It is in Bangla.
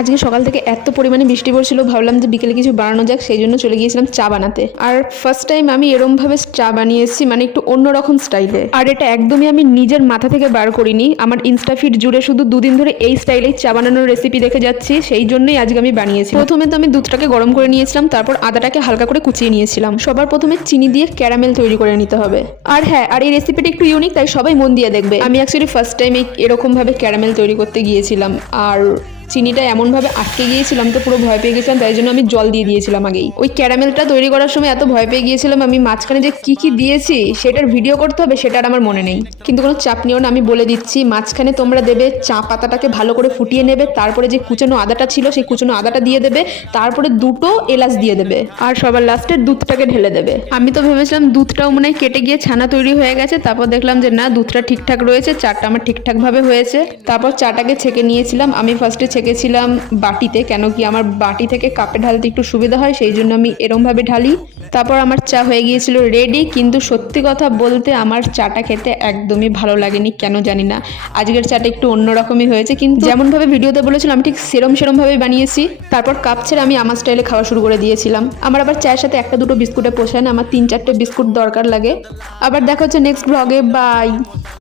আজকে সকাল থেকে এত পরিমাণে বৃষ্টি পড়ছিল, ভাবলাম যে বিকেলে কিছু বানানো যাক, সেই জন্য চলে গিয়েছিলাম চা বানাতে। আর ফার্স্ট টাইম আমি এরমভাবে চা বানিয়েছি, মানে একটু অন্যরকম স্টাইলে। আর এটা একদমই আমি নিজের মাথা থেকে বার করিনি, আমার ইনস্টা ফিড জুড়ে শুধু দুদিন ধরে এই স্টাইলেই চা বানানোর রেসিপি দেখে যাচ্ছি, সেই জন্যই আজকে আমি বানিয়েছি। প্রথমে তো আমি দুধটাকে গরম করে নিয়েছিলাম, তারপর আদাটাকে হালকা করে কুচিয়ে নিয়েছিলাম। সবার প্রথমে চিনি দিয়ে ক্যারামেল তৈরি করে নিতে হবে। আর হ্যাঁ, আর এই রেসিপিটা একটু ইউনিক, তাই সবাই মন দিয়ে দেখবে। আমি অ্যাকচুয়ালি ফার্স্ট টাইম এরকম ভাবে ক্যারামেল তৈরি করতে গিয়েছিলাম, আর চিনিটা এমনভাবে আটকে গিয়েছিলাম তো পুরো ভয় পেয়ে গেছিলাম, তাই জন্য আমি জল দিয়ে দিয়েছিলাম আগেই। ওই ক্যারামেলটা তৈরি করার সময় এত ভয় পেয়ে গিয়েছিলাম, আমি মাঝখানে যে কি দিয়েছি সেটার ভিডিও করতে হবে সেটা আর আমার মনে নেই। কিন্তু কোনো চাপ নিও না, আমি বলে দিচ্ছি। মাঝখানে তোমরা দেবে চা পাতাটাকে ভালো করে ফুটিয়ে নেবে, তারপরে যে কুচানো আদাটা ছিল সেই কুচানো আদাটা দিয়ে দেবে, তারপরে দুটো এলাচ দিয়ে দেবে, আর সবার লাস্টে দুধটাকে ঢেলে দেবে। আমি তো ভেবেছিলাম দুধটাও মনে হয় কেটে গিয়ে ছানা তৈরি হয়ে গেছে, তারপর দেখলাম যে না, দুধটা ঠিকঠাক রয়েছে, চাটা আমার ঠিকঠাকভাবে হয়েছে। তারপর চাটাকে ছেঁকে নিয়েছিলাম। আমি ফার্স্টে ছেঁকেছিলাম বাটিতে, কেন কি আমার বাটি থেকে কাপে ঢালতে একটু সুবিধা হয়, সেই জন্য আমি এরমভাবে ঢালি। তারপর আমার চা হয়ে গিয়েছিল রেডি। কিন্তু সত্যি কথা বলতে আমার চাটা খেতে একদমই ভালো লাগেনি, কেন জানি না। আজকের চাটা একটু অন্যরকমই হয়েছে, কিন্তু যেমনভাবে ভিডিওতে বলেছিলাম আমি ঠিক সেরমভাবে বানিয়েছি। তারপর কাপ ছেড়ে আমি আমার স্টাইলে খাওয়া শুরু করে দিয়েছিলাম। আমার আবার চায়ের সাথে একটা দুটো বিস্কুটে পোষায় না, আমার 3-4টে বিস্কুট দরকার লাগে। আবার দেখা হচ্ছে নেক্সট ব্লগে, বাই।